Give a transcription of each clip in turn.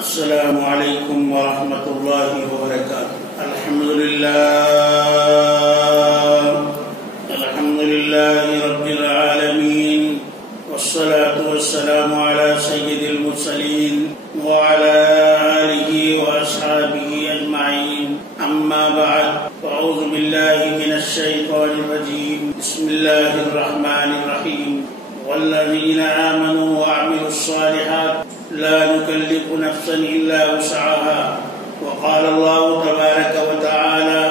السلام علیکم ورحمۃ اللہ وبرکاتہ۔ الحمد للہ رب العالمین، والصلاة والسلام علی سید المرسلین وعلی آلہ واصحابہ اجمعین، اما بعد، فاعوذ باللہ من الشیطان الرجیم، بسم اللہ الرحمن الرحیم، والذین آمنوا وعملوا الصالحات لا نكلف نفسا إلا وسعها، وقال الله تبارك وتعالى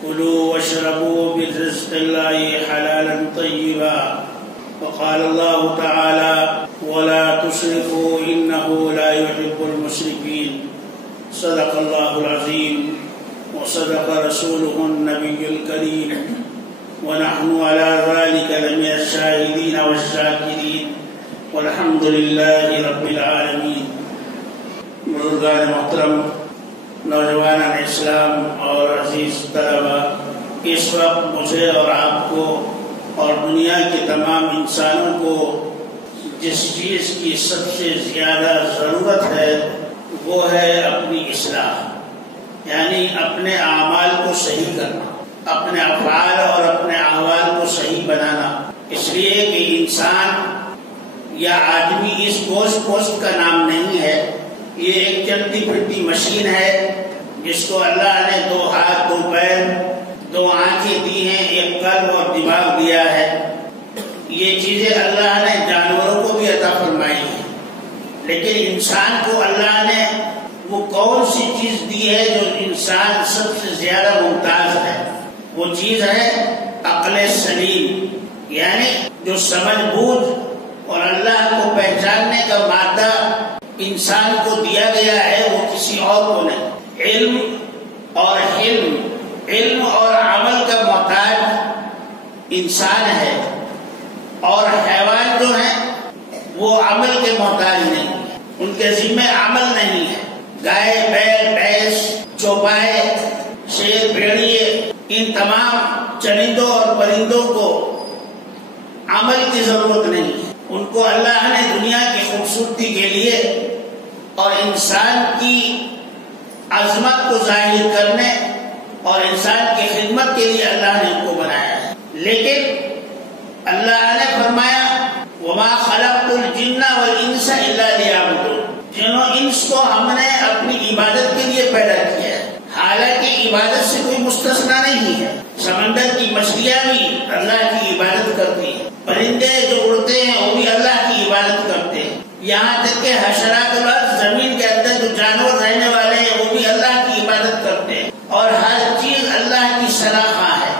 كلوا واشربوا من رزق الله حلالا طيبا، وقال الله تعالى ولا تسرفوا إنه لا يحب المسرفين، صدق الله العظيم وصدق رسوله النبي الكريم، ونحن على ذلك لمن الشاهدين والشاكرين، والحمد للہ رب العالمین۔ بزرگان محترم، نوجوان اسلام اور عزیز طلبہ، اس وقت مجھے اور آپ کو اور دنیا کے تمام انسانوں کو جس چیز کی سب سے زیادہ ضرورت ہے وہ ہے اپنی اصلاح، یعنی اپنے اعمال کو صحیح کرنا، اپنے افعال اور اپنے احوال کو صحیح بنانا، اس لیے کہ انسان یا آدمی اس پوسٹ کا نام نہیں ہے، یہ ایک چلتی پھرتی مشین ہے جس کو اللہ نے 2 ہاتھ 2 پیر 2 آنکھیں دی ہیں، ایک قلب اور دماغ دیا ہے۔ یہ چیزیں اللہ نے جانوروں کو بھی عطا فرمائی ہیں، لیکن انسان کو اللہ نے وہ کون سی چیز دی ہے جو انسان سب سے زیادہ ممتاز ہے؟ وہ چیز ہے عقل سلیم، یعنی جو سمجھ بوجھ اور اللہ کو پہچاننے کا مادہ انسان کو دیا گیا ہے، وہ کسی اور کو نہیں۔ علم اور علم اور عمل کا محتاج انسان ہے، اور حیوان جو ہیں وہ عمل کے محتاج نہیں، ان کے ذمہ عمل نہیں ہے۔ گائے، بیل، بھینس، چوپائے، شیر، بھیڑیے، ان تمام چرندوں اور پرندوں کو عمل کی ضرورت نہیں ہے، ان کو اللہ نے دنیا کی خوبصورتی کے لیے اور انسان کی عظمت کو ظاہر کرنے اور انسان کی خدمت کے لیے اللہ نے ان کو بنایا ہے۔ لیکن اللہ نے فرمایا وَمَا خَلَقْتُ الْجِنَّ وَالْإِنسَ إِلَّا لِيَعْبُدُونِ، جنوں انس کو ہم نے اپنی عبادت کے لیے پیدا کیا ہے، حالانکہ عبادت سے کوئی مستثنا نہیں ہے۔ سمندر کی مچھلیاں بھی اللہ کی عبادت کرتی ہیں، پرندے جو اڑتے ہیں وہ بھی اللہ کی عبادت کرتے ہیں، یہاں تک کہ حشرات الارض، زمین کے اندر جو جانور رہنے والے ہیں وہ بھی اللہ کی عبادت کرتے ہیں، اور ہر چیز اللہ کی صلاح ہے،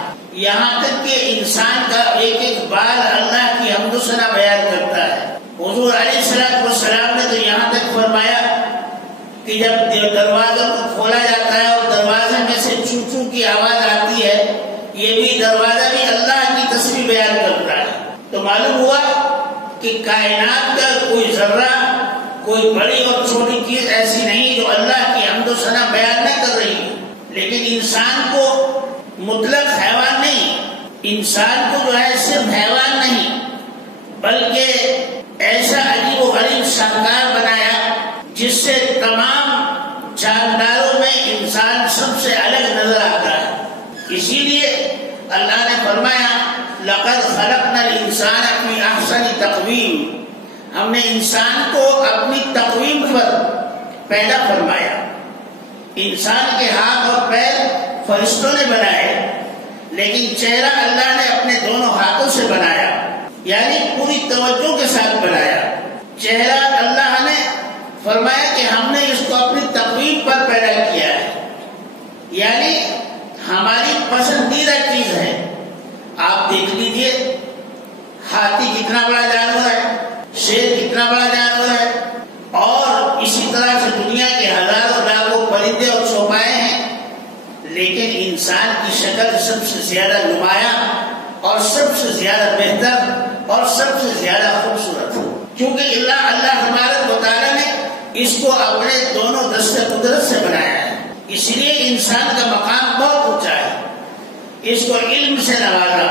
یہاں تک کہ انسان کا ایک ایک بال اللہ کی حمد و ثنا بیان کرتا ہے۔ حضور علیہ السلام نے تو یہاں تک فرمایا کہ جب دروازوں کو کھولا جاتا ہے اور دروازے میں سے چوں چوں کی آواز آتی ہے، یہ بھی دروازہ بھی اللہ کی تسبیح بیان کرتا ہے۔ تو معلوم ہوا کہ کائنات کا کوئی ذرہ، کوئی بڑی اور چھوٹی چیز ایسی نہیں جو اللہ کی حمد و ثنا بیان نہ کر رہی ہے، لیکن انسان کو مطلق حیوان نہیں، انسان کو جو ہے صرف حیوان نہیں بلکہ ایسا عجیب و غریب شاہکار بنایا جس سے تمام جانداروں میں انسان سب سے الگ نظر آتا ہے۔ اسی لیے اللہ نے فرمایا لَقَدْ خَلَقْنَا الْإِنسَانَ فِي أَحْسَنِ تَقْوِيمٍ، ہم نے انسان کو اپنی تقویم پر پیدا فرمایا۔ انسان کے ہاتھ اور پیر فرشتوں نے بنائے، لیکن چہرہ اللہ نے اپنے دونوں ہاتھوں سے بنایا، یعنی پوری توجہ کے ساتھ بنایا۔ چہرہ اللہ نے فرمایا کہ ہم نے اس کو اپنی تقویم پر پیدا کیا ہے، یعنی ہماری پسندیدہ چیز ہے۔ آپ دیکھ لیجئے ہاتھی کتنا بڑا جانور ہے، شیر کتنا بڑا جانور ہے، اور اسی طرح سے دنیا کے ہزاروں لاکھوں پرندے اور چوپائے ہیں، لیکن انسان کی شکل سب سے زیادہ نمایاں اور سب سے زیادہ بہتر اور سب سے زیادہ خوبصورت ہے، کیونکہ اللہ تبارک و تعالیٰ نے اس کو اپنے دونوں دست قدرت سے بنایا ہے۔ اس لیے انسان کا مقام بہت اونچا ہے، اس کو علم سے نوازا،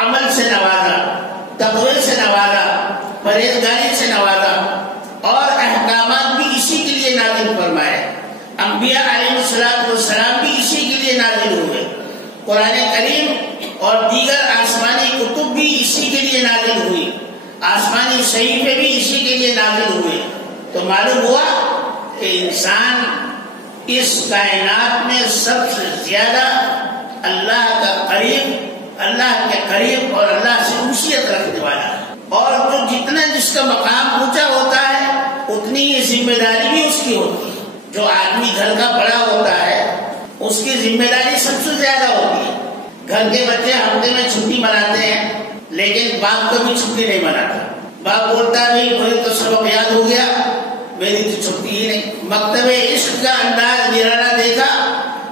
عمل سے نوازا، تقوی سے نوازا، پرہیزگاری سے نوازا، اور احکامات بھی اسی کے لیے نازل انبیاء علیہ السلام بھی اسی کے لیے نازل ہوئے، قرآن کریم اور دیگر آسمانی کتب بھی اسی کے لیے نازل ہوئی، آسمانی صحیفے بھی اسی کے لیے نازل ہوئے۔ تو معلوم ہوا کہ انسان اس کائنات میں سب سے زیادہ اللہ کا قریب، اللہ کے قریب اور اللہ سے انسیت رکھنے والا ہے، اور جو جتنا جس کا مقام اونچا ہوتا ہے اتنی ہی ذمہ داری بھی اس کی ہوتی ہے۔ جو آدمی گھر کا بڑا ہوتا ہے اس کی ذمہ داری سب سے زیادہ ہوتی ہے۔ گھر کے بچے ہفتے میں چھٹی مناتے ہیں لیکن باپ کبھی چھٹی نہیں مناتا۔ باپ بولتا ہے بھائی مجھے تو سبق یاد ہو گیا، میری تو چھٹی ہی نہیں۔ مکتب عشق کا انداز نرالا دیکھا،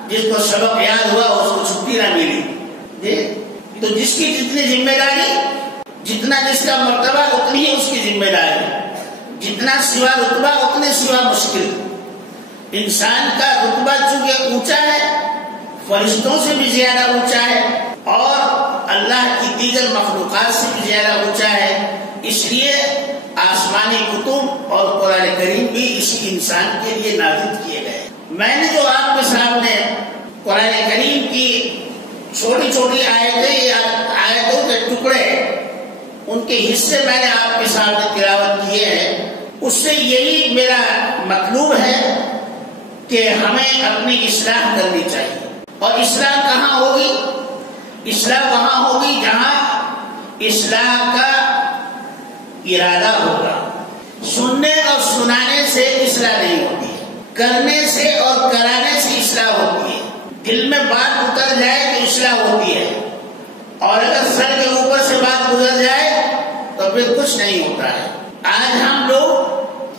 جس کو سبق یاد ہوا اس کو چھٹی نہ ملی جی۔ تو جس کی جتنی ذمہ داری، جتنا جس کا مرتبہ اتنی ہی اس کی ذمہ داری، جتنا سوا رتبہ اتنے سوا مشکل۔ انسان کا رتبہ چونکہ اونچا ہے، فرشتوں سے بھی زیادہ اونچا ہے اور اللہ کی دیگر مخلوقات سے بھی زیادہ اونچا ہے، اس لیے آسمانی کتب اور قرآن کریم بھی اسی انسان کے لیے نازل کیے گئے۔ میں نے جو آپ کے سامنے قرآن کریم کی چھوٹی چھوٹی آیتیں یا آیتوں کے ٹکڑے، ان کے حصے میں نے آپ کے سامنے تلاوت کیے ہیں، اس سے یہی میرا مطلوب ہے کہ ہمیں اپنی اصلاح کرنی چاہیے۔ اور اصلاح کہاں ہوگی؟ اصلاح وہاں ہوگی جہاں اصلاح کا ارادہ ہوگا۔ سننے اور سنانے سے اصلاح نہیں ہوتی ہے، کرنے سے اور کرانے سے اصلاح ہوتی ہے۔ دل میں بات اتر جائے تو اصلاح ہوتی ہے، اور اگر سر کے اوپر سے بات گزر جائے تو پھر کچھ نہیں ہوتا ہے۔ آج ہم لوگ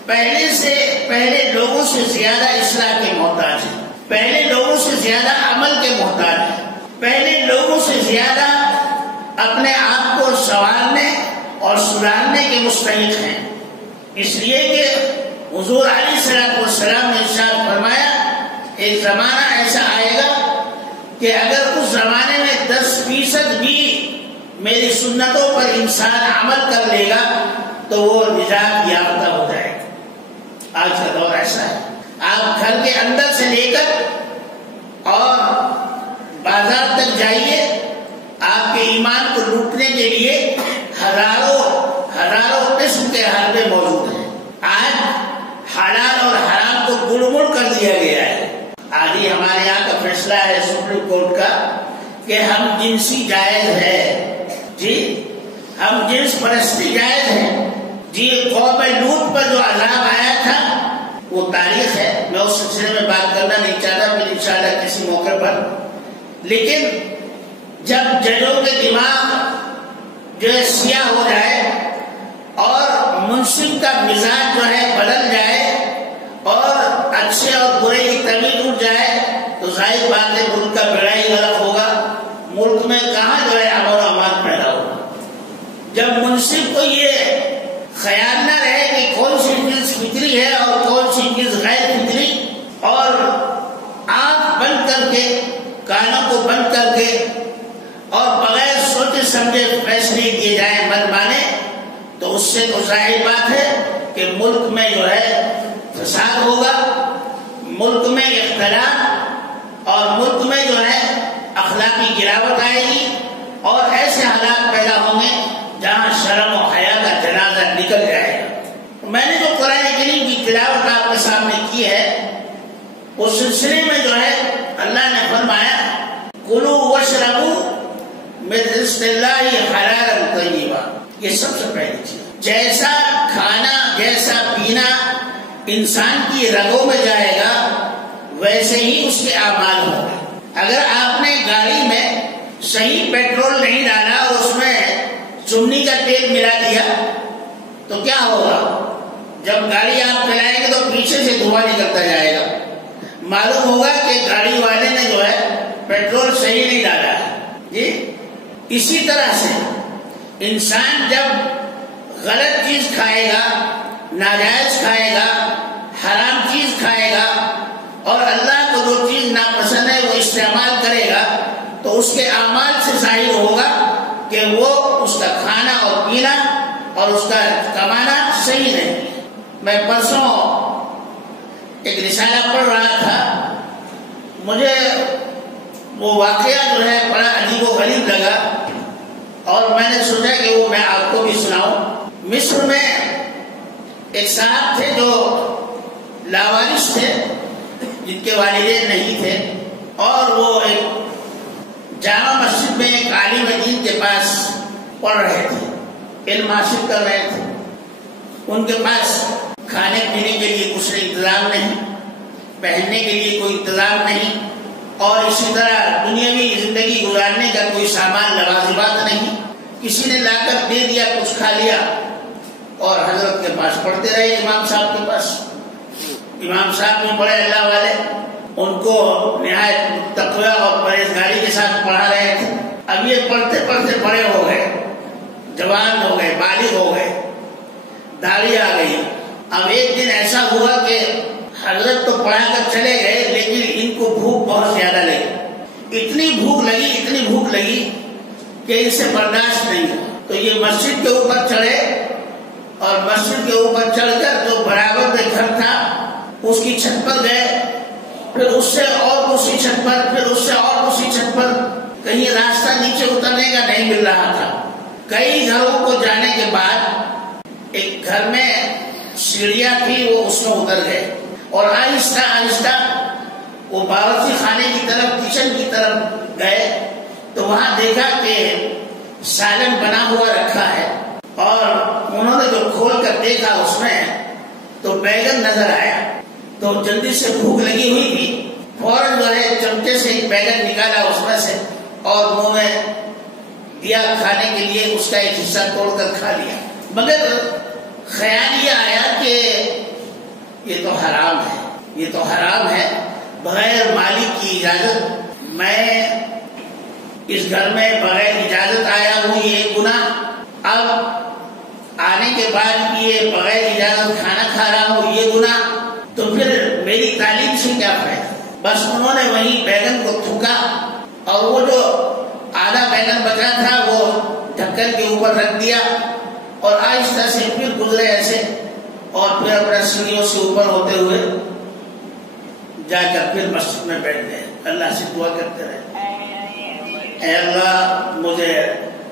پہلے لوگوں سے زیادہ اصلاح کے محتاج ہیں، پہلے لوگوں سے زیادہ عمل کے محتاج ہیں، پہلے لوگوں سے زیادہ اپنے آپ کو سنوارنے اور سدھارنے کے مستحق ہیں۔ اس لیے کہ حضور علیہ السلام نے ارشاد فرمایا ایک زمانہ ایسا آئے گا کہ اگر اس زمانے میں 10% بھی میری سنتوں پر انسان عمل کر لے گا تو وہ نجات یافتہ ہو جائے گا۔ آج کا دور ایسا ہے، آپ گھر کے اندر سے لے کر اور بازار تک جائیے، آپ کے ایمان کو لوٹنے کے لیے ہزاروں قسم کے حربے موجود ہیں۔ آج حلال اور حرام کو گڑ کر دیا گیا ہے۔ آج ہی ہمارے یہاں کا فیصلہ ہے سپریم کورٹ کا کہ ہم جنسی جائز ہے جی، ہم جنس پرستی جائز ہے جی۔ قوم لوط پر جو عذاب آیا تھا وہ تاریخ ہے، میں اس سلسلے میں بات کرنا نہیں چاہتا، پھر انشاءاللہ کسی موقع پر۔ لیکن جب ججوں کے دماغ جو ہے سیاہ ہو جائے اور منصف کا مزاج جو ہے بدل جائے اور اچھے اور برے کی تمیز اٹھ جائے تو ظاہر بات ہے ملک کا بیڑا ہی غرق ہوگا، ملک میں کہاں جو ہے امن و امان پیدا ہوگا۔ جب منصف کو یہ خیال نہ رہے کہ کون سی چیز فطری ہے اور کون سی چیز غیر فطری، اور آنکھ بند کر کے، کانوں کو بند کر کے اور بغیر سوچے سمجھے فیصلے کیے جائیں من مانے، تو اس سے تو ظاہر بات ہے کہ ملک میں جو ہے فساد ہوگا، ملک میں اختلاف، اور ملک میں جو ہے اخلاقی گراوٹ آئے گی، اور ایسے حالات پیدا ہوں گے جہاں شرم و حیا کا جنازہ نکل جائے گا۔ میں نے جو قرآن کریم کی تلاوت آپ کے سامنے کی ہے اس سلسلے میں جو ہے اللہ نے فرمایا کلوا واشربوا من رزق اللہ حلالا طیبا، یہ سب سے پہلی چیز۔ جیسا کھانا جیسا پینا انسان کی رگوں میں جائے گا ویسے ہی اس کے اعمال ہوں گے۔ اگر آپ نے گاڑی میں صحیح پیٹرول نہیں ڈالا اور اس میں چمنی کا تیل ملا دیا تو کیا ہوگا؟ جب گاڑی آپ چلائیں گے تو پیچھے سے دھواں نکلتا جائے گا، معلوم ہوگا کہ گاڑی والے نے جو ہے پیٹرول صحیح نہیں ڈالا ہے جی۔ اسی طرح سے انسان جب غلط چیز کھائے گا، ناجائز کھائے گا، حرام چیز کھائے گا اور اللہ کو جو چیز ناپسند ہے وہ استعمال کرے گا تو اس کے اعمال سے ظاہر ہوگا کہ وہ اس کا کھانا اور پینا اور اس کا کمانا صحیح نہیں ہے۔ میں پرسوں ایک رسالہ پڑھ رہا تھا، مجھے وہ واقعہ جو ہے بڑا عجیب و غریب لگا اور میں نے سوچا کہ وہ میں آپ کو بھی سناؤں۔ مصر میں ایک صاحب تھے جو لاوارث تھے، جن کے والدین نہیں تھے، اور وہ ایک جامع مسجد میں ایک عالم دین کے پاس پڑھ رہے تھے، علم حاصل کر رہے تھے۔ ان کے پاس کھانے پینے کے لیے کچھ انتظام نہیں، پہننے کے لیے کوئی انتظام نہیں، اور اسی طرح دنیاوی زندگی گزارنے کا کوئی سامان لوازمات نہیں۔ کسی نے لا کر دے دیا، کچھ کھا لیا، اور حضرت کے پاس پڑھتے رہے، امام صاحب کے پاس۔ امام صاحب بھی بڑے اللہ والے، ان کو نہایت تقوی اور پرہیزگاری کے ساتھ پڑھا رہے تھے۔ اب یہ پڑھتے پڑھتے بڑے ہو گئے، جوان ہو گئے، بالغ ہو گئے، داڑھی آ گئی۔ اب ایک دن ایسا ہوا کہ حضرت تو پڑھا کر چلے گئے، لیکن ان کو بھوک بہت زیادہ لگی، اتنی بھوک لگی کہ ان سے برداشت نہیں ہوا۔ تو یہ مسجد کے اوپر چڑھے، اور مسجد کے اوپر چڑھ کر جو برابر میں گھر تھا اس کی چھت پر گئے، پھر اس سے اور دوسری چھت پر، پھر اس سے اور دوسری چھت پر۔ کہیں راستہ نیچے اترنے کا نہیں مل رہا تھا۔ کئی گھروں کو جانے کے بعد ایک گھر میں سیڑھیاں تھی، وہ اس میں اتر گئے، اور آہستہ آہستہ وہ باورچی خانے کی طرف، کچن کی طرف گئے، تو وہاں دیکھا کہ سالن بنا ہوا رکھا ہے، اور انہوں نے جو کھول کر دیکھا اس میں تو بیگن نظر آیا۔ تو جلدی سے بھوک لگی ہوئی تھی، فوراً جو ہے چمچے سے ایک بیگن نکالا اس میں سے اور منہ میں دیا کھانے کے لیے، اس کا ایک حصہ توڑ کر کھا لیا۔ مگر خیال یہ آیا کہ یہ تو حرام ہے، بغیر مالک کی اجازت میں اس گھر میں بغیر اجازت آیا ہوں، یہ گناہ۔ اب آنے کے بعد یہ بغیر اجازت کھانا کھا رہا ہوں، یہ گناہ، تو پھر میری تعلیم سے کیا فائدہ؟ بس انہوں نے وہیں بیگن کو تھوکا، اور وہ جو آدھا بیگن بچا تھا وہ ڈھکن کے اوپر رکھ دیا، اور آہستہ سے پھر گزرے ایسے، اور پھر اپنا سیڑھیوں سے اوپر ہوتے ہوئے جا کر پھر مسجد میں بیٹھ گئے۔ اللہ سے دعا کرتے رہے، اے اللہ مجھے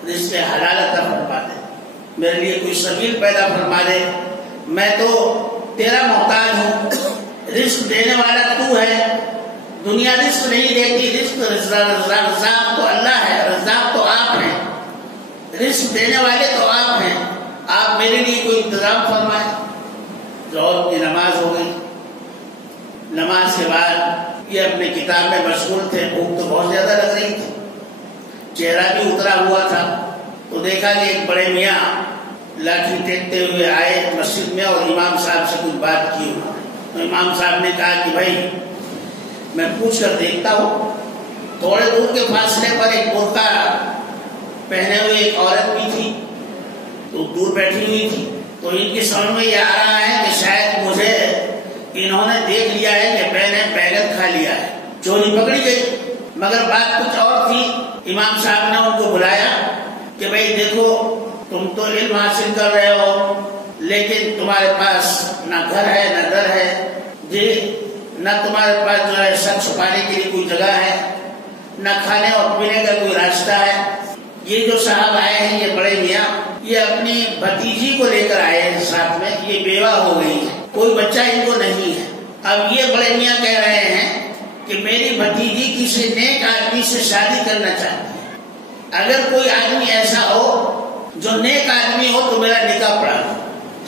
رزق حلال عطا فرما دے، میرے لیے کوئی سبیل پیدا فرما دے، میں تو تیرا محتاج ہوں، رزق دینے والا تو ہے، دنیا رزق نہیں دیتی، رزاق تو اللہ ہے، رزاق تو آپ ہیں، رزق دینے والے تو آپ ہیں، آپ میرے لیے کوئی انتظام فرمائے۔ ظہر کی نماز ہو گئی، نماز کے بعد یہ اپنے کتاب میں مشغول تھے، بھوک تو بہت زیادہ لگ رہی تھی، چہرہ بھی اترا ہوا تھا، تو دیکھا کہ ایک بڑے میاں لاٹھی ٹیکتے ہوئے آئے مسجد میں، اور امام صاحب سے کچھ بات کی انہوں نے۔ تو امام صاحب نے کہا کہ بھائی میں پوچھ کر دیکھتا ہوں۔ تھوڑے دور کے فاصلے پر ایک برقع پہنے ہوئے ایک عورت بھی تھی، تو دور بیٹھی ہوئی تھی، تو ان کی سمجھ میں یہ آ رہا ہے کہ شاید مجھے انہوں نے دیکھ لیا ہے کہ میں نے بیگن کھا لیا ہے، چوری پکڑی گئی۔ مگر بات کچھ اور تھی۔ امام صاحب نے ان کو بلایا کہ بھائی دیکھو، تم تو علم حاصل کر رہے ہو، لیکن تمہارے پاس نہ گھر ہے نہ در ہے، جی نہ تمہارے پاس جو ہے سر چھپانے کے لیے کوئی جگہ ہے، نہ کھانے اور پینے کا کوئی راستہ ہے۔ یہ جو صاحب آئے ہیں، یہ بڑے میاں، یہ اپنی بھتیجی کو لے کر آئے ہیں ساتھ میں، یہ بیوہ ہو گئی ہے، کوئی بچہ ان کو نہیں ہے۔ اب یہ بڑے میاں کہہ رہے ہیں کہ میری بھتیجی کسی نیک آدمی سے شادی کرنا چاہتی ہے، اگر کوئی آدمی ایسا ہو جو نیک آدمی ہو تو میرا نکاح پڑھا دو۔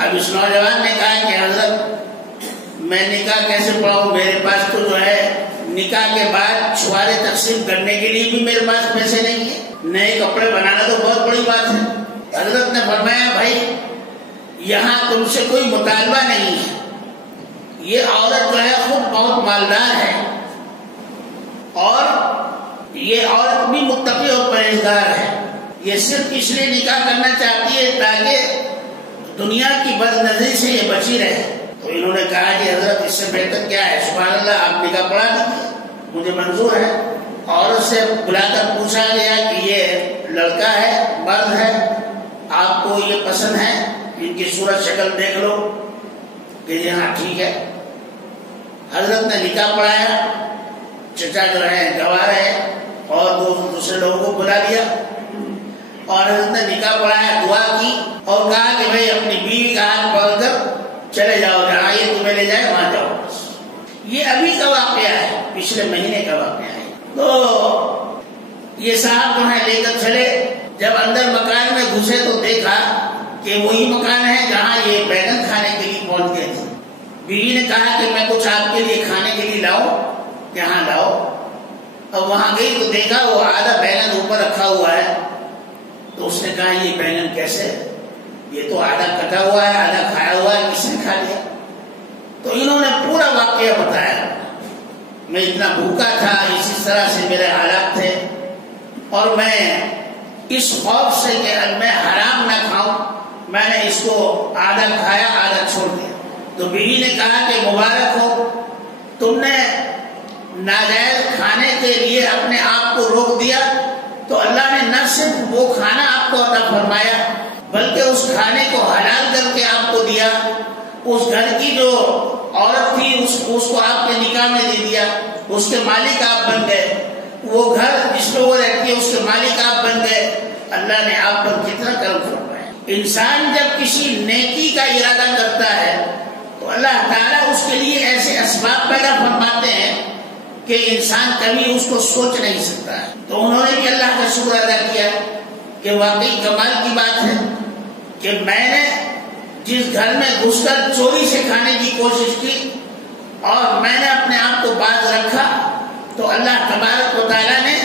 اب اس نوجوان نے کہا کہ حضرت میں نکاح کیسے پڑھاؤں، میرے پاس تو جو ہے نکاح کے بعد چھوارے تقسیم کرنے کے لیے بھی میرے پاس پیسے نہیں ہیں، نئے کپڑے بنانا تو بہت بڑی بات ہے۔ حضرت نے فرمایا بھائی یہاں تم سے کوئی مطالبہ نہیں ہے، یہ عورت جو ہے خود بہت مالدار ہے، اور یہ عورت بھی متقی اور پرہیزگار ہے، یہ صرف اس لیے نکاح کرنا چاہتی ہے تاکہ دنیا کی بد نظری سے یہ بچی رہے۔ تو انہوں نے کہا کہ حضرت اس سے بہتر کیا ہے، سبحان اللہ آپ نکاح پڑھا دیجیے، مجھے منظور ہے۔ عورت سے بلا کر پوچھا گیا کہ یہ لڑکا ہے مرد ہے، آپ کو یہ پسند ہے، ان کی صورت شکل دیکھ لو کہ جی ہاں ٹھیک ہے۔ حضرت نے نکاح پڑھایا، چچا جو ہے گواہ رہے اور دوسرے لوگوں کو بلا لیا، اور حضرت نے نکاح پڑھایا، دعا کی اور کہا کہ بھائی اپنی بیوی کا ہاتھ پکڑ کر چلے جاؤ، جہاں یہ تمہیں لے جائے وہاں جاؤ۔ یہ ابھی کا واقعہ ہے، پچھلے مہینے کا واقعہ ہے۔ تو یہ صاحب جو ہے لے کر چلے، جب اندر مکان میں گھسے تو دیکھا کہ وہی مکان ہے جہاں یہ بیگن کھانے کے لیے پہنچ گئے تھے۔ بیوی نے کہا کہ میں کچھ آپ کے لیے کھانے کے لیے لاؤ، یہاں لاؤ۔ اب وہاں گئی تو دیکھا وہ آدھا بیگن اوپر رکھا ہوا ہے۔ تو اس نے کہا یہ بیگن کیسے؟ یہ تو آدھا کٹا ہوا ہے، آدھا کھایا ہوا ہے، کس نے کھا لیا؟ تو انہوں نے پورا واقعہ بتایا، میں اتنا بھوکا تھا، اسی طرح سے میرے حالات تھے، اور میں اس خوف سے کہ میں حرام نہ کھاؤں میں نے اس کو آدھا کھایا آدھا چھوڑ دیا۔ تو بیوی نے کہا کہ مبارک ہو، تم نے ناجائز کھانے کے لیے اپنے آپ کو روک دیا تو اللہ نے نہ صرف وہ کھانا آپ کو عطا فرمایا بلکہ اس کھانے کو حلال کر کے آپ کو دیا۔ اس گھر کی جو عورت تھی اس کو آپ کے نکاح میں دے دیا، اس کے مالک آپ بن گئے۔ وہ گھر جس میں وہ رہتی ہے اس کے مالک آپ بن گئے۔ اللہ نے آپ پر کتنا کرم فرمایا۔ انسان جب کسی نیکی کا ارادہ کرتا ہے تو اللہ تعالیٰ اس کے لیے ایسے اسباب پیدا فرماتے ہیں کہ انسان کبھی اس کو سوچ نہیں سکتا ہے۔ تو انہوں نے بھی اللہ کا شکر ادا کیا کہ واقعی کمال کی بات ہے کہ میں نے جس گھر میں گھس کر چوری سے کھانے کی کوشش کی اور میں نے اپنے آپ کو باز رکھا تو اللہ تبارک و تعالیٰ نے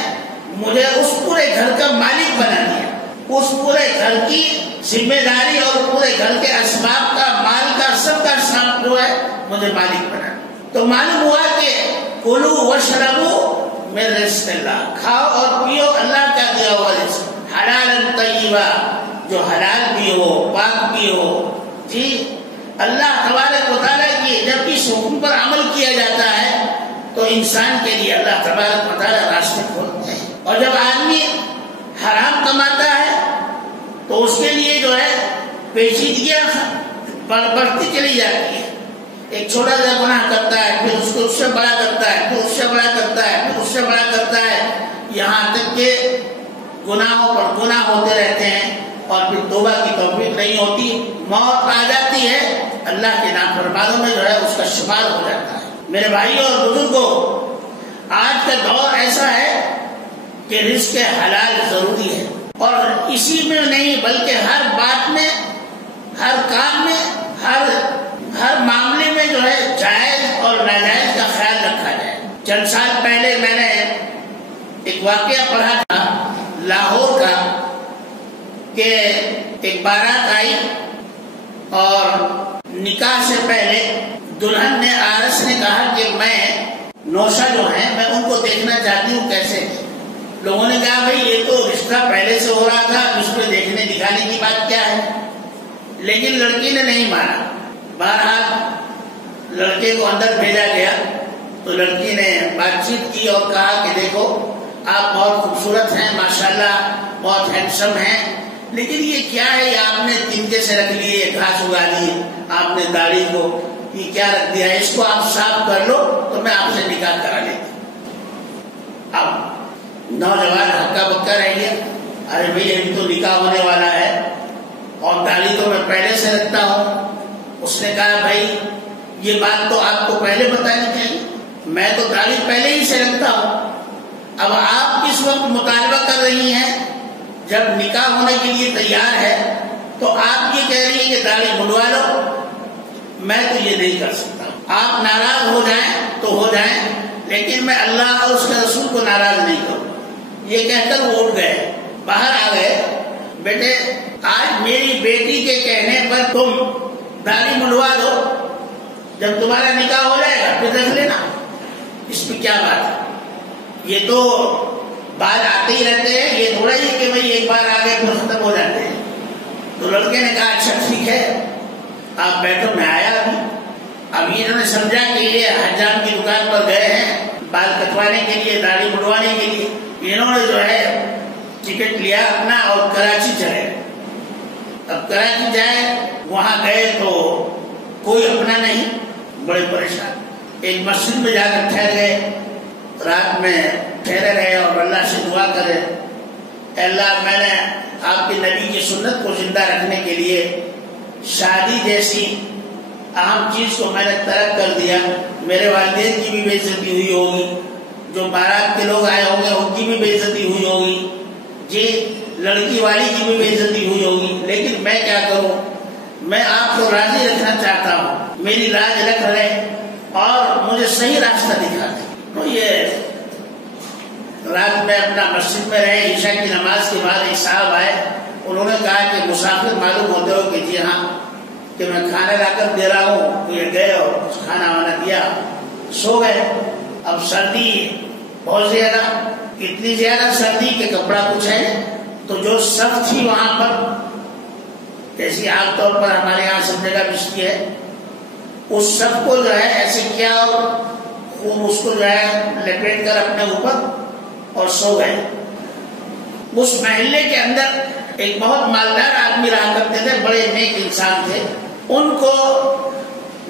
مجھے اس پورے گھر کا مالک بنا دیا، اس پورے گھر کی ذمہ داری اور پورے گھر کے اسباب کا، مال کا، سب کا ساتھ جو ہے مجھے مالک بنا۔ تو معلوم ہوا کہ کلو واشربو من رزق اللہ، کھاؤ اور پیو اللہ کا دیا ہوا رزق، حلالا طیبا، جو حلال بھی ہو، پاک بھی ہو۔ جی اللہ تبارک و تعالیٰ کی جب اس حکم پر عمل کیا جاتا ہے تو انسان کے لیے اللہ تبارک و تعالیٰ راستے کھولتے ہیں، اور جب آدمی حرام کماتا ہے تو اس کے لیے جو ہے پیچیدگیاں بڑھتی چلی جاتی ہے۔ ایک چھوٹا سا گناہ کرتا ہے، پھر اس کو اس سے بڑا کرتا ہے، پھر اس سے بڑا کرتا ہے، پھر اس سے بڑا کرتا ہے، یہاں تک کہ گناہوں پر گناہ ہوتے رہتے ہیں اور پھر توبہ کی توفیق نہیں ہوتی، موت آ جاتی ہے، اللہ کے نافرمانوں میں جو ہے اس کا شمار ہو جاتا ہے۔ میرے بھائیوں اور بزرگوں، آج کا دور ایسا ہے کہ رزق حلال ضروری ہے، اور اسی میں نہیں بلکہ ہر بات میں، ہر کام میں، ہر معاملے میں جو ہے جائز اور ناجائز کا خیال رکھا جائے۔ چند سال پہلے میں نے ایک واقعہ پڑھا تھا لاہور کا کہ ایک بارات آئی اور نکاح سے پہلے دلہن نے عارس نے کہا کہ میں نوشا جو ہیں میں ان کو دیکھنا چاہتی ہوں کیسے۔ لوگوں نے کہا بھائی یہ تو رشتہ پہلے سے ہو رہا تھا، اس میں دیکھنے دکھانے کی بات کیا ہے؟ لیکن لڑکی نے نہیں مانا۔ بہرحال لڑکے کو اندر بھیجا گیا تو لڑکی نے بات چیت کی اور کہا کہ دیکھو آپ بہت خوبصورت ہیں، ماشاءاللہ بہت ہینڈسم ہیں، لیکن یہ کیا ہے؟ یہ آپ نے تنکے سے رکھ لیے، گھاس اگا لی، آپ نے داڑھی کو یہ کیا رکھ دیا ہے؟ اس کو آپ صاف کر لو تو میں آپ سے نکاح کرا لیتی۔ اب نوجوان ہکا بکا رہ گیا، ارے بھائی ابھی تو نکاح ہونے والا ہے اور داڑھی تو میں پہلے سے رکھتا ہوں۔ اس نے کہا بھائی یہ بات تو آپ کو پہلے بتانی چاہیے، میں تو داڑھی پہلے ہی سے رکھتا ہوں۔ اب آپ اس وقت مطالبہ کر رہی ہیں، جب نکاح ہونے کے لیے تیار ہے تو آپ یہ کہہ رہی ہیں کہ داڑھی مڈوا لو، میں تو یہ نہیں کر سکتا۔ آپ ناراض ہو جائیں تو ہو جائیں، لیکن میں اللہ اور اس کے رسول کو ناراض نہیں کروں۔ یہ کہہ کر وہ اٹھ گئے، باہر آ گئے۔ بیٹے آج میری بیٹی کے کہنے پر تم داڑھی منڈوا دو، جب تمہارا نکاح ہو جائے گا پھر رکھ لینا، اس میں کیا بات ہے؟ یہ تو بات آتے ہی رہتے ہیں، یہ تھوڑا ہی کہ بھائی ایک بار آ گئے پھر ختم ہو جاتے ہیں۔ تو لڑکے نے کہا اچھا ٹھیک ہے آپ بیٹھو، میں آیا ابھی۔ اب انہوں نے سمجھا کہ یہ حجام کی دکان پر گئے ہیں بال کٹوانے کے لیے، داڑھی منڈوانے کے لیے۔ انہوں نے جو ہے ٹکٹ لیا اپنا اور کراچی چلے۔ اب کراچی جائے، وہاں گئے تو کوئی اپنا نہیں، بڑے پریشان۔ ایک مسجد میں جا کر ٹھہر گئے، رات میں ٹھہرے رہے اور اللہ سے دعا کرے، اے اللہ میں نے آپ کے نبی کی سنت کو زندہ رکھنے کے لیے شادی جیسی اہم چیز کو میں نے ترک کر دیا، میرے والدین کی بھی بے عزتی ہوئی ہوگی، جو بارات کے لوگ آئے ہوں گے ان کی بھی بے عزتی ہوئی ہوگی، جی لڑکی والی کی بھی بے عزتی ہوئی ہوگی، لیکن میں کیا کروں، میں آپ کو راضی رکھنا چاہتا ہوں، میری لاج رکھ رہے اور مجھے صحیح راستہ دکھا دیں۔ تو یہ رات میں اپنا مسجد میں رہے، عشاء کی نماز کے بعد ایک صاحب آئے، انہوں نے کہا کہ مسافر معلوم ہوتے ہو؟ کہ جی ہاں، کہ میں کھانا لا کر دے رہا ہوں۔ تو یہ گئے اور کچھ کھانا وانا دیا، سو گئے۔ اب سردی بہت زیادہ، اتنی زیادہ سردی کہ کپڑا کچھ ہے، تو جو صف تھی وہاں پر، جیسی عام طور پر ہمارے یہاں سب جگہ بچتی ہے، اس صف کو جو ہے ایسے کیا اور خوب اس کو جو ہے لپیٹ کر اپنے اوپر اور سو گئے۔ اس محلے کے اندر ایک بہت مالدار آدمی رہا کرتے تھے، بڑے نیک انسان تھے، ان کو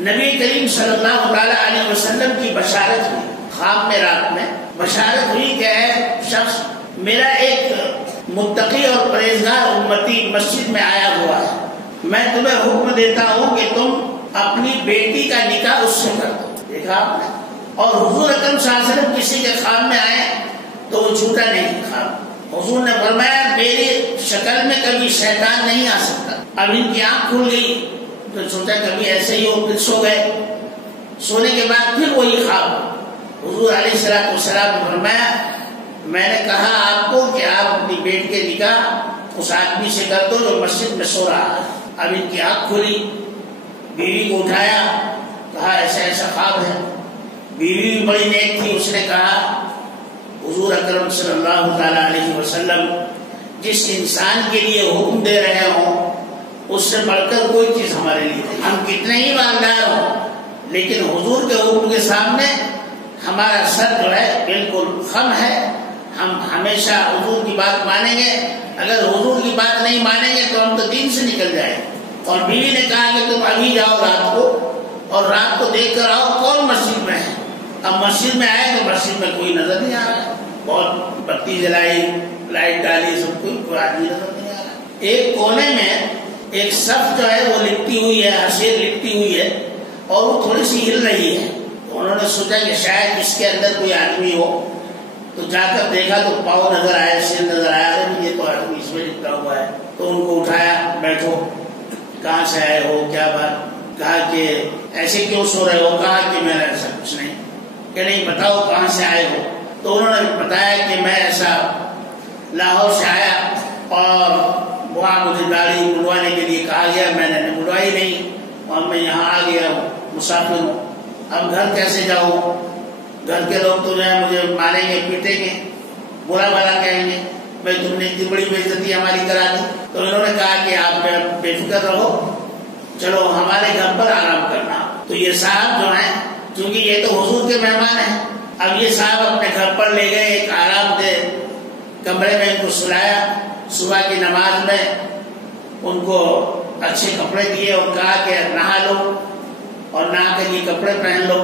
نبی کریم صلی اللہ علیہ وسلم کی بشارت ہوئی، خواب میں رات میں بشارت ہوئی کہ اے شخص، میرا ایک متقی اور پرہیزگار امتی مسجد میں آیا ہوا ہے، میں تمہیں حکم دیتا ہوں کہ تم اپنی بیٹی کا نکاح اس سے کر دو۔ دیکھا آپ نے؟ اور حضور اکرم صلی اللہ علیہ وسلم کسی کے خواب میں آئے تو وہ جھوٹا نہیں خواب، حضور نے فرمایا میری شکل میں کبھی شیطان نہیں آ سکتا۔ اب ان کی آنکھ کھل گئی تو سوچا کبھی ایسے ہی ہو، پھر سو گئے۔ سونے کے بعد پھر وہی خواب، حضور علیہ السلام نے فرمایا میں نے کہا آپ کو کہ آپ اپنی بیٹی کے نکاح اس آدمی سے کر دو جو مسجد میں سو رہا ہے۔ اب ان کی آنکھ کھلی، بیوی کو اٹھایا، کہا ایسا ایسا خواب ہے۔ بیوی بھی بڑی نیک تھی، اس نے کہا حضور اکرم صلی اللہ تعالی علیہ وسلم جس انسان کے لیے حکم دے رہے ہوں اس سے بڑھ کر کوئی چیز ہمارے لیے نہیں، ہم کتنے ہی مالدار ہوں لیکن حضور کے حکم کے سامنے ہمارا سر جو ہے بالکل خم ہے، ہم ہمیشہ حضور کی بات مانیں گے، اگر حضور کی بات نہیں مانیں گے تو ہم تو دین سے نکل جائیں۔ اور بیوی نے کہا کہ تم ابھی جاؤ رات کو اور رات کو دیکھ کر آؤ کون مسجد میں ہے۔ اب مسجد میں آئے تو مسجد میں کوئی نظر نہیں آ رہا، بہت بتی جلائی، لائٹ ڈالی، سب کوئی آدمی نظر نہیں آ رہا۔ ایک کونے میں ایک صف جو ہے وہ لپٹی ہوئی ہے، حسیر لپٹی ہوئی ہے اور وہ تھوڑی سی ہل رہی ہے، تو انہوں نے سوچا کہ شاید اس کے اندر کوئی آدمی ہو، تو جا کر دیکھا تو پاؤں نظر آیا، سر نظر آیا، یہ تو آدمی اس میں لپٹا ہوا ہے۔ تو ان کو اٹھایا، بیٹھو، کہاں سے آئے ہو، کیا بات؟ کہا کہ ایسے کیوں سو رہے ہو؟ کہا کہ میرا ایسا کچھ نہیں، کہ نہیں بتاؤ کہاں سے آئے ہو؟ تو انہوں نے بتایا کہ میں ایسا لاہور سے آیا اور وہاں مجھے داڑھی منڈوانے کے لیے کہا گیا، میں نے منڈوائی نہیں اور میں یہاں آ گیا ہوں، مسافر ہوں، اب گھر کیسے جاؤں؟ گھر کے لوگ تو جو ہے مجھے ماریں گے، پیٹیں گے، برا بھلا کہیں گے، میں تم نے اتنی بڑی بے عزتی ہماری کرا دی۔ تو انہوں نے کہا کہ آپ بے فکر رہو، چلو ہمارے گھر پر آرام کرنا۔ تو یہ صاحب جو ہیں، چونکہ یہ تو حضور کے مہمان ہیں، اب یہ صاحب اپنے گھر پر لے گئے، ایک آرام دہ کمرے میں ان کو سلایا، صبح کی نماز میں ان کو اچھے کپڑے دیے اور کہا کہ نہا لو اور نہا کر یہ کپڑے پہن لو۔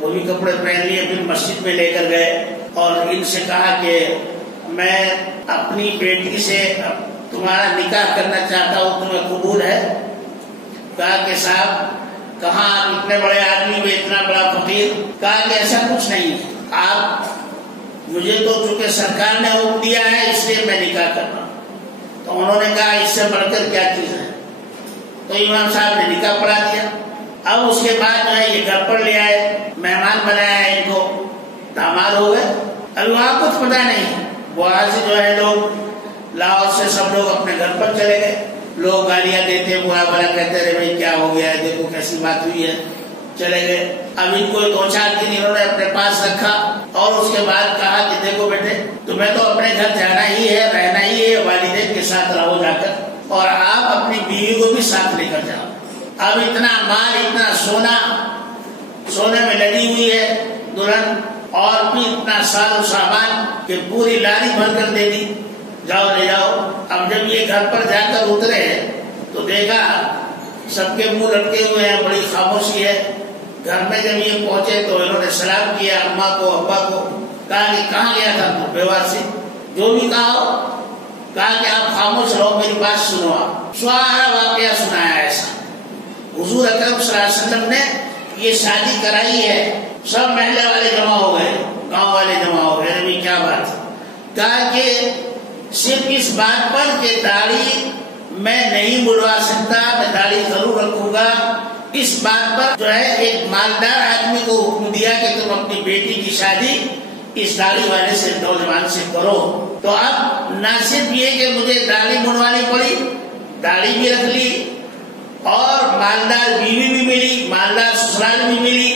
وہ بھی کپڑے پہن لیے، پھر مسجد میں لے کر گئے اور ان سے کہا کہ میں اپنی بیٹی سے تمہارا نکاح کرنا چاہتا ہوں، تمہیں قبول ہے؟ کہا کہ صاحب کہاں آپ اتنے بڑے آدمی میں اتنا بڑا فقیر؟ کہا کہ ایسا کچھ نہیں ہے، آپ مجھے تو چونکہ سرکار نے حکم دیا ہے اس لیے میں نکاح کر رہا ہوں۔ تو انہوں نے کہا اس سے بڑھ کر کیا چیز ہے؟ تو امام صاحب نے نکاح پڑھا دیا۔ اب اس کے بعد جو ہے یہ گھر پر لے آئے، مہمان بنایا ان کو، داماد ہو گئے۔ ابھی وہاں کچھ پتا نہیں، وہاں سے جو ہے لوگ لاہور سے سب لوگ اپنے گھر پر چلے گئے، لوگ گالیاں دیتے، برا بھلا کہتے رہے، بھائی کیا ہو گیا ہے، دیکھو کیسی بات ہوئی ہے، چلے گئے۔ اب ان کو 2-4 دن انہوں نے اپنے پاس رکھا اور اس کے بعد کہا کہ دیکھو بیٹے تمہیں تو اپنے گھر جانا ہی ہے، رہنا ہی ہے، والدین کے ساتھ رہو جا کر، اور آپ اپنی بیوی کو بھی ساتھ لے کر جاؤ۔ اب اتنا مال، اتنا سونا، سونے میں لگی ہوئی ہے دلہن، اور بھی اتنا سال و سامان کہ پوری لاری بھر کر دے دی، جاؤ لے جاؤ۔ اب جب یہ گھر پر جا کر اترے تو دیکھا سب کے منہ لٹکے ہوئے ہیں، بڑی خاموشی ہے، گھر میں جب یہ پہنچے تو انہوں نے سلام کیا اماں کو ابا کو، کہا کہ کہاں گیا تھا تو بیوار سے جو بھی کہا کہ آپ خاموش رہو، میری بات سنو۔ آپ سارا واقعہ سنایا ایسا۔ حضور اکرم صلی اللہ علیہ وسلم نے یہ شادی کرائی ہے، سب محلے والے جمع ہو گئے، گاؤں والے جمع ہو گئے، نبی کیا بات ہے؟ کہا کہ صرف اس بات پر کہ داڑھی میں نہیں بڑھوا سکتا، میں داڑھی ضرور رکھوں گا، اس بات پر جو ہے ایک مالدار آدمی کو حکم دیا کہ تم اپنی بیٹی کی شادی اس داڑھی والے سے نوجوان سے کرو۔ تو اب نہ صرف یہ کہ مجھے داڑھی بنوانی پڑی، داڑھی بھی رکھ لی اور مالدار بیوی بھی ملی، مالدار سسرال بھی ملی،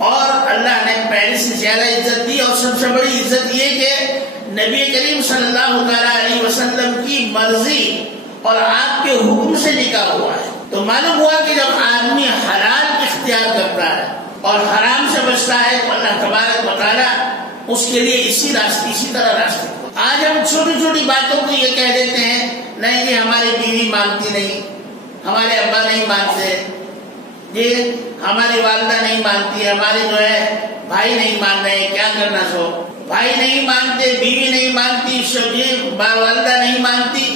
اور اللہ نے پہلے سے زیادہ عزت دی، اور سب سے بڑی عزت یہ کہ نبی کریم صلی اللہ تعالیٰ علیہ وسلم کی مرضی اور آپ کے حکم سے نکاح ہوا ہے۔ تو معلوم ہوا کہ جب آدمی حلال اختیار کرتا ہے اور حرام سے بچتا ہے تو اللہ تبارک و تعالیٰ اس کے لیے اسی طرح راستے۔ آج ہم چھوٹی چھوٹی باتوں کو یہ کہہ دیتے ہیں، نہیں جی ہماری بیوی مانتی نہیں، ہمارے ابا نہیں مانتے، جی ہماری والدہ نہیں مانتی، ہمارے جو ہے بھائی نہیں مان رہے، کیا کرنا سو؟ بھائی نہیں مانتے، بیوی نہیں مانتی، والدہ نہیں مانتی،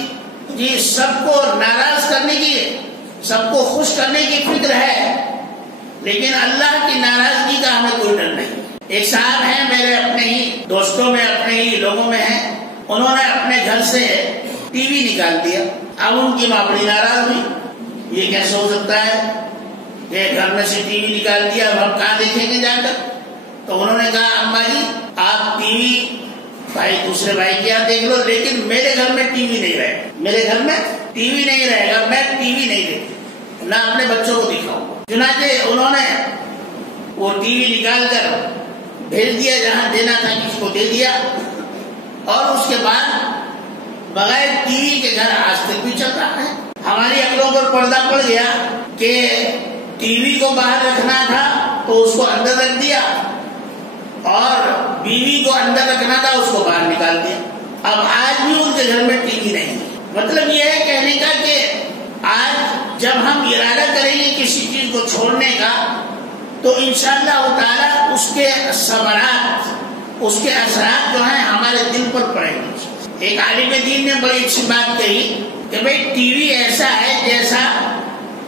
جی سب کو ناراض کرنے کی، سب کو خوش کرنے کی فکر ہے، لیکن اللہ کی ناراضگی کا ہمیں کوئی ڈر نہیں۔ ایک صاحب ہیں میرے اپنے ہی دوستوں میں، اپنے ہی لوگوں میں ہیں، انہوں نے اپنے گھر سے ٹی وی نکال دیا۔ اب ان کی ماں بڑی ناراض ہوئی، یہ کیسے ہو سکتا ہے کہ گھر میں سے ٹی وی نکال دیا، اب ہم کہاں دیکھیں گے جا کر؟ تو انہوں نے کہا اماں جی آپ ٹی وی بھائی دوسرے بھائی کے یہاں دیکھ لو، لیکن میرے گھر میں ٹی وی نہیں رہے گا، میرے گھر میں ٹی وی نہیں رہے گا، میں ٹی وی نہیں دیکھوں، نہ اپنے بچوں کو دکھاؤں۔ چنانچہ انہوں نے وہ ٹی وی نکال کر بھیج دیا، جہاں دینا تھا کسی کو دے دیا، اور اس کے بعد بغیر ٹی وی کے گھر آج تک بھی چل رہا ہے۔ ہماری عقلوں پر پردہ پڑ گیا کہ ٹی وی کو باہر رکھنا تھا تو اس کو اندر رکھ دیا، اور بیوی کو اندر رکھنا تھا اس کو باہر نکال دیا۔ اب آج بھی ان کے گھر میں ٹی وی نہیں۔ مطلب یہ ہے کہنے کا کہ آج جب ہم ارادہ کریں گے کسی چیز کو چھوڑنے کا تو انشاءاللہ تعالیٰ اس کے ثمرات، اس کے اثرات جو ہیں ہمارے دل پر پڑیں گے۔ ایک عالم دین نے بڑی اچھی بات کہی کہ بھئی ٹی وی ایسا ہے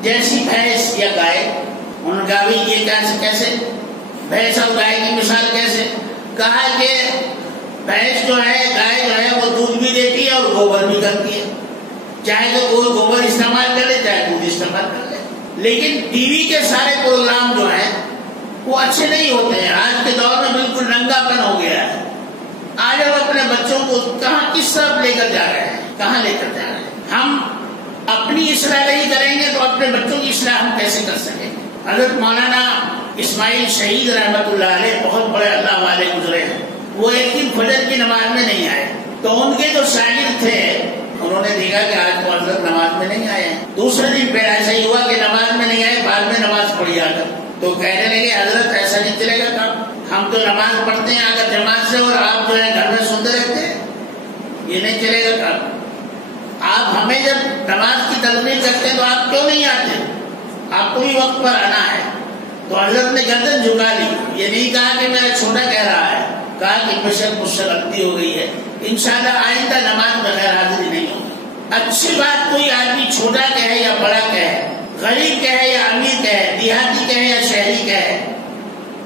جیسی بھینس یا گائے۔ انہوں نے کہا بھائی یہ کیسے بھینس اور گائے کی مثال کیسے؟ کہا کہ بھینس جو ہے، گائے جو ہے وہ دودھ بھی دیتی ہے اور گوبر بھی کرتی ہے، چاہے تو کوئی گوبر استعمال کر لے چاہے دودھ استعمال کر لے۔ لیکن ٹی وی کے سارے پروگرام جو ہیں وہ اچھے نہیں ہوتے ہیں۔ آج کے دور میں بالکل ننگا پن ہو گیا ہے۔ آج ہم اپنے بچوں کو کہاں کس طرف لے کر جا رہے ہیں، کہاں لے کر جا رہے ہیں؟ ہم اپنی اصلاح نہیں کریں گے تو اپنے بچوں کی اصلاح ہم کیسے کر سکیں گے؟ حضرت مولانا اسماعیل شہید رحمت اللہ علیہ بہت بڑے اللہ والے گزرے ہیں، وہ ایک دن فجر کی نماز میں نہیں آئے، تو ان کے جو شاگرد تھے انہوں نے دیکھا کہ آج تو حضرت نماز میں نہیں آئے ہیں۔ دوسرے دن پھر ایسا ہی ہوا کہ نماز میں نہیں آئے، بعد میں نماز پڑھی آ کر، تو کہنے لگے حضرت ایسا نہیں چلے گا کام، ہم تو نماز پڑھتے ہیں اگر جماعت سے اور آپ جو ہے گھر میں سنتے رہتے ہیں، یہ نہیں چلے گا کام۔ آپ ہمیں جب نماز کی تلقین کرتے ہیں تو آپ کیوں نہیں آتے؟ آپ کو بھی وقت پر آنا ہے۔ تو حضرت نے گردن جھکا لی، یہ نہیں کہا کہ میرا چھوٹا کہہ رہا ہے، کہا کہ بے شک مجھ سے غلطی ہو گئی ہے، انشاءاللہ آئندہ نماز میں غیر حاضری نہیں ہوگی۔ اچھی بات کوئی آدمی چھوٹا کہے یا بڑا کہے، غریب کہے یا امیر کہے، دیہاتی کہے یا شہری کہے،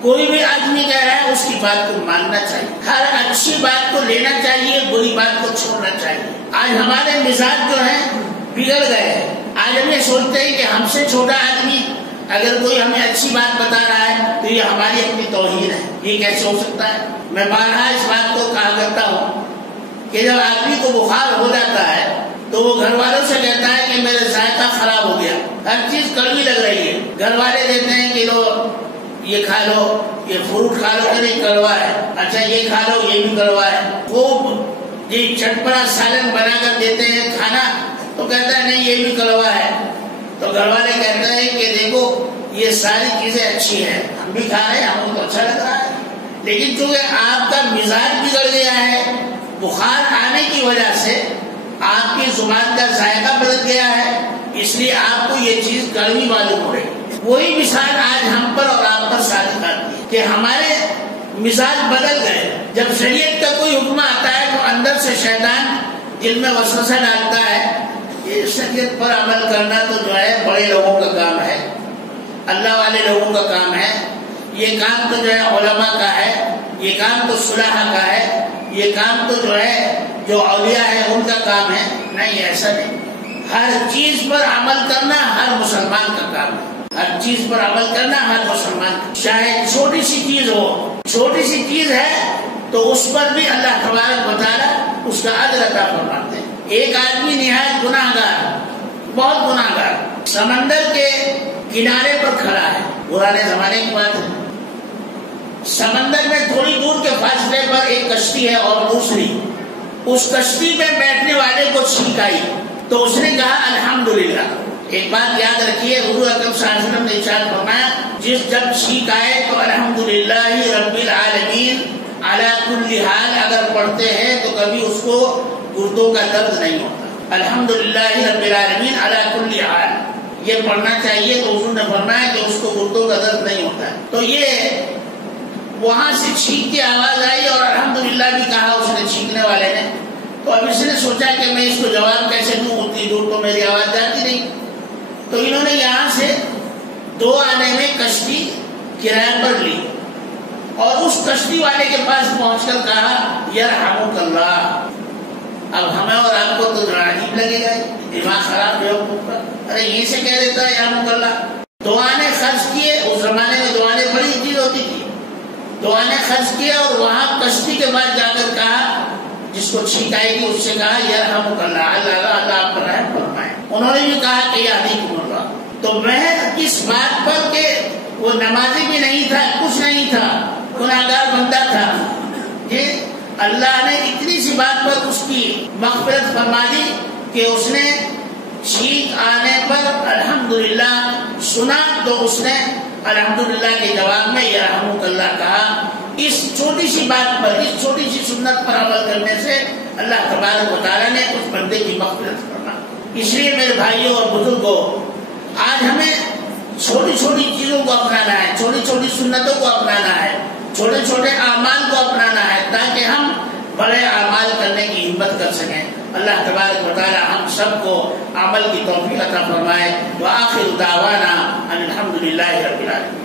کوئی بھی آدمی کہہ رہا ہے اس کی بات کو ماننا چاہیے، ہر اچھی بات کو لینا چاہیے، بری بات کو چھوڑنا چاہیے۔ آج ہمارے مزاج جو ہیں بگڑ گئے ہیں، آج ہم یہ سوچتے ہیں کہ ہم سے چھوٹا آدمی اگر کوئی ہمیں اچھی بات بتا رہا ہے تو یہ ہماری اپنی توہین ہے، یہ کیسے ہو سکتا ہے؟ میں بارہا اس بات کو کہا کرتا ہوں کہ جب آدمی کو بخار ہو جاتا ہے تو وہ گھر والوں سے کہتا ہے کہ میرا ذائقہ خراب ہو گیا، ہر چیز کڑوی لگ رہی ہے، گھر والے دیتے ہیں کہ لو یہ کھا لو، یہ فروٹ کھا لو، کہ نہیں کڑوا ہے، اچھا یہ کھا لو یہ بھی کڑوا ہے، خوب یہ چٹپٹا سالن بنا کر دیتے ہیں کھانا تو کہتا ہے نہیں یہ بھی کڑوا ہے، تو گھر والے کہتے ہیں کہ دیکھو یہ ساری چیزیں اچھی ہیں، ہم بھی کھا رہے ہیں، ہم کو اچھا لگ رہا ہے، لیکن چونکہ آپ کا مزاج بگڑ گیا ہے، بخار آنے کی وجہ سے آپ کی زبان کا ذائقہ بدل گیا ہے، اس لیے آپ کو یہ چیز کڑوی معلوم ہو رہی ہے۔ وہی مثال آج ہم پر اور آپ پر صادق آتی ہے کہ ہمارے مزاج بدل گئے. جب شریعت کا کوئی حکم آتا ہے تو اندر سے شیطان دل میں وسوسہ ڈالتا ہے، یہ شریعت پر عمل کرنا تو جو ہے بڑے لوگوں کا کام ہے، اللہ والے لوگوں کا کام ہے، یہ کام تو جو ہے علماء کا ہے، یہ کام تو صلحاء کا ہے، یہ کام تو جو ہے جو اولیاء ہے ان کا کام ہے. نہیں، ایسا نہیں. ہر چیز پر عمل کرنا ہر مسلمان کا کام ہے. ہر چیز پر عمل کرنا ہر مسلمان کا، چاہے چھوٹی سی چیز ہو، چھوٹی سی چیز ہے تو اس پر بھی اللہ تبارک و تعالیٰ اس کا اجر عطا فرماتے ہیں. ایک آدمی نہایت گناہگار، بہت گناہگار، سمندر کے کنارے پر کھڑا ہے. پرانے زمانے کی بات ہے. سمندر میں تھوڑی دور کے فاصلے پر ایک کشتی ہے اور دوسری. اس کشتی میں بیٹھنے والے کو چھینک آئی تو اس نے کہا الحمدللہ. ایک بات یاد رکھیے، حضور اکرم صلی اللہ علیہ وسلم نے ارشاد فرمایا جب چھینک آئے تو الحمدللہ رب العالمین علی کل حال اگر پڑھتے ہیں تو کبھی اس کو گردوں کا درد نہیں ہوتا. الحمدللہ رب العالمین علی کل حال یہ پڑھنا چاہیے. تو حضور نے فرمایا کہ اس کو گردوں کا درد نہیں ہوتا ہے. تو یہ وہاں سے چھینک کی آواز آئی اور الحمدللہ بھی کہا اس نے، چھینکنے والے نے. تو اب اس نے سوچا کہ میں اس کو جواب کیسے دوں، اتنی دور تو میری آواز جاتی نہیں. تو انہوں نے یہاں سے 2 آنے میں کشتی کرایہ پر لی اور اس کشتی والے کے پاس پہنچ کر کہا یرحمک اللہ. اب ہمیں اور آپ کو تو عجیب لگے گا، دماغ خراب ہے، ارے یہ سے کہہ دیتا ہے یرحمک اللہ. 2 آنے خرچ کیے، اس زمانے میں 2 آنے بڑی چیز ہوتی تھی. 2 آنے خرچ کیے اور وہاں کشتی کے بعد جا کر کہا، جس کو چھینک آئے گی اس سے کہا یرحمک اللہ، اللہ آپ پر رحم فرمائے. انہوں نے بھی کہا کہ یہدیکم اللہ. تو محض اس بات پر کہ وہ نمازی بھی نہیں تھا، کچھ نہیں تھا، گناہگار بندہ تھا، یہ اللہ نے اتنی سی بات پر اس کی مغفرت فرما دی کہ اس نے چھینک آنے پر الحمدللہ سنا تو اس نے الحمدللہ کے جواب میں یرحمک اللہ کہا. اس چھوٹی سی بات پر، اس چھوٹی سی سنت پر عمل کرنے سے اللہ تبارک و تعالیٰ نے اس بندے کی مغفرت فرما. اس لیے میرے بھائیوں اور بزرگوں، آج ہمیں چھوٹی چھوٹی چیزوں کو اپنانا ہے، چھوٹی چھوٹی سنتوں کو اپنانا ہے، چھوٹے چھوٹے اعمال کو اپنانا ہے تاکہ ہم بڑے اعمال کرنے کی ہمت کر سکیں. اللہ تبارک و تعالی ہم سب کو عمل کی توفیق عطا فرمائے. وآخر دعوانا ان الحمد للہ رب العالمین.